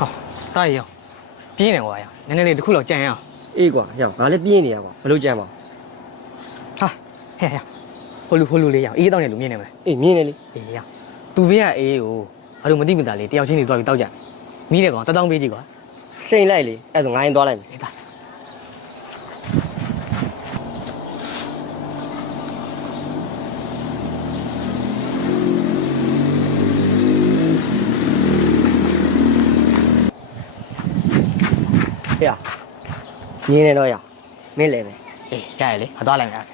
好，大爷，别人我呀，奶奶里的苦劳见呀。အေးကွာရောက်ငါလည်းပြင်းနေရကွာမလုပ်ကြမ်းပါ 啊，嘿呀，ဟိုလူလေးရအေးတောင်းနေလူမြင်နေမလား အေးမြင်နေလေ အေးရသူဘေးကအေးကိုဘာလို့မသိမသာလေးတယောက်ချင်းလေးသွားပြီးတောက်ကြမီးတယ်ကောင်တောင်းပေးကြည့်ကွာ စိန်လိုက်လေအဲ့ဒါငါရင်သွားလိုက်မယ် အေးသား ဟေ့မြင်နေတော့ရောက်မင်းလည်းပဲ အေးရရလေအသွားလိုက်မယ်အဲ့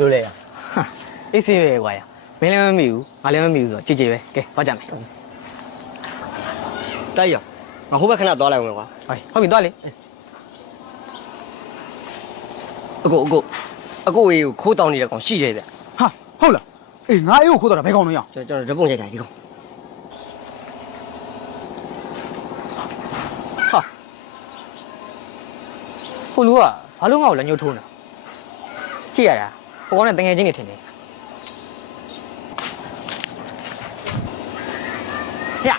လို့လေရ ဟာအေးဆေးပဲကွာရမင်းလည်းမမိဘူးငါလည်းမမိဘူးဆိုတော့ကြည်ကြည်ပဲကဲသွားကြမယ် တိုက်ရောက်ငါဟိုဘက်ခဏသွားလိုက်အောင်ကွာ ဟုတ်ပြီသွားလေ အကိုအေးကိုခိုးတောင်းနေတဲ့ကောင်ရှိတယ်ဗျ ဟာဟုတ်လားအေးငါအေးကိုခိုးတော့တာဘယ်ကောင်လို့ရအောင် ကျွန်တော်ဓပုံရိုက်တာဒီကောင် ဟာဟိုလူကဘာလို့ငါ့ကိုလက်ညှိုးထိုးနေကြည့်ရတာဟိုကောင်နဲ့တငယ်ချင်းနေထင်တယ် ဟဲ့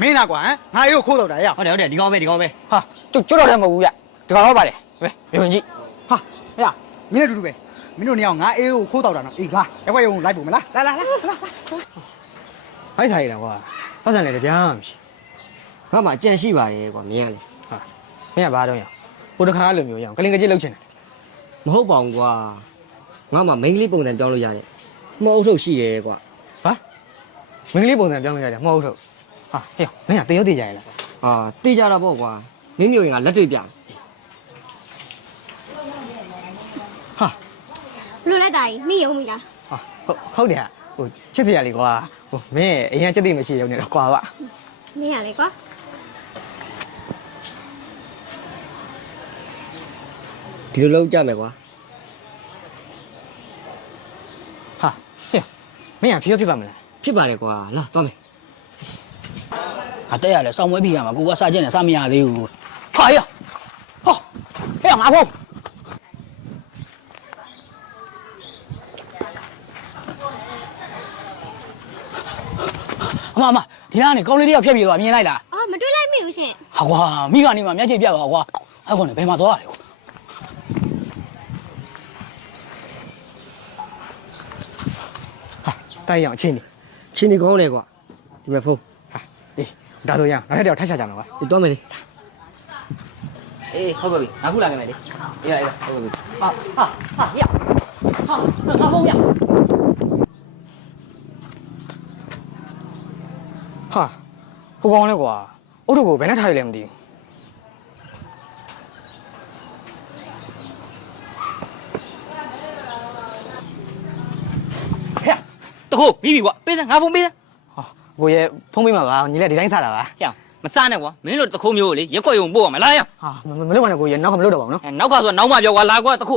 မင်းလားကွာဟမ်ငါအေးကိုခိုးတော့တာရအောင် ဟုတ်တယ်ဒီကောင်ပဲ ဟာကျွတ်တော့တယ်မဟုတ်ဘူးဗျဒီကောင်တော့ပါတယ်ပဲမြင်ကြည့် ဟာဟဲ့မင်းလည်းတူတူပဲမင်းတို့နေအောင်ငါအေးကိုခိုးတော့တာနော်အေးငါရက်ွက်ရုံလိုက်ပုံမလားလာ ဖိုက်စားရတာကွာပတ်စံလည်းကြမ်းမရှိ ငါမှကြံရှိပါတယ်ကွာမင်းကလေ ဟာမင်းကဘာတော့ရအောင်ဟိုတခါလိုမျိုးရအောင်ကလင်ကကြီးလှုပ်ချင်တယ် မဟုတ်ပါဘူးကွာငါမှမိန်းကလေးပုံစံပြောင်းလို့ရတယ်မဟုတ်ထုတ်ရှိတယ်ကွာ ဟာမင်းကလေးပုံစံပြောင်းလို့ရတယ်မဟုတ်တော့ဟာဟေ့မင်းကတရုတ်တည်ကြရလား အာတေးကြတာပေါ့ကွာမင်းမျိုးရင်ကလက်တွေ့ပြ ဟာ ဘလို့လိုက်တာကြီးနေရုံမီလား ဟာဟုတ်တယ်ဟိုချစ်စရာလေးကွာဟိုမင်းအရင်ချက်သိမရှိရုံနဲ့တော့ကွာပါ နေရလေကွာ ဒီလိုလုပ်ကြမယ်ကွာ ဟာဟေ့မင်းကဖြစ်ပါမလား ဖြစ်ပါတယ်ကွာလာသွားမယ် အတက်ရလဲစောင်းမွေးပြီးရမှာကိုကစားကျင်နဲ့စားမရသေးဘူးဟာရဟောဟဲ့ငါဖို့အမဒီနားကနေကောင်းလေးတယောက်ဖြတ်ပြေသွားမြင်လိုက်လား အော်မတွေးလိုက်မိဘူးရှင် ဟာကွာမိကနေမှမျက်ခြေပြတ်သွားကွာအဲ့ကောင်နေဘယ်မှာသွားရလဲ ဟာတိုက်ရအောင်အချင်းနေ ချင်းဒီကောင်းတယ်ကွာဒီမဲ့ဖုန်း ဟာအေးဒါဆိုရအောင်နောက်ထပ်တယောက်ထပ်ချကြမှာကွာ ဒီသွားမယ်လေအေးဟုတ်ပါပြီအခုလာခဲ့မယ်လေအေးဟုတ်ပါပြီ ဟာရဟာငါဖုန်းရ ဟာဟိုကောင်လဲကွာအုတ်တို့ကိုဘယ်နဲ့ထားရလဲမသိဘူး ဟဲ့တခုပြီးပြီကွာပေးစမ်းငါဖုန်းပေးစမ်း ဟာကိုရဲ့ဖုန်းပေးမှာပါညီလက်ဒီတိုင်းစားတာပါ ဟဲ့မစားနဲ့ကွာမင်းတို့တခုမျိုးကိုလေရက်ွက်ရုံပို့ရမယ်လားရ ဟာမလုပ်ပါနဲ့ကိုရဲ့နောက်ကမလုပ်တော့ပါဘူးနော် နောက်ကဆိုနောက်မှပြောကွာလာကွာတခု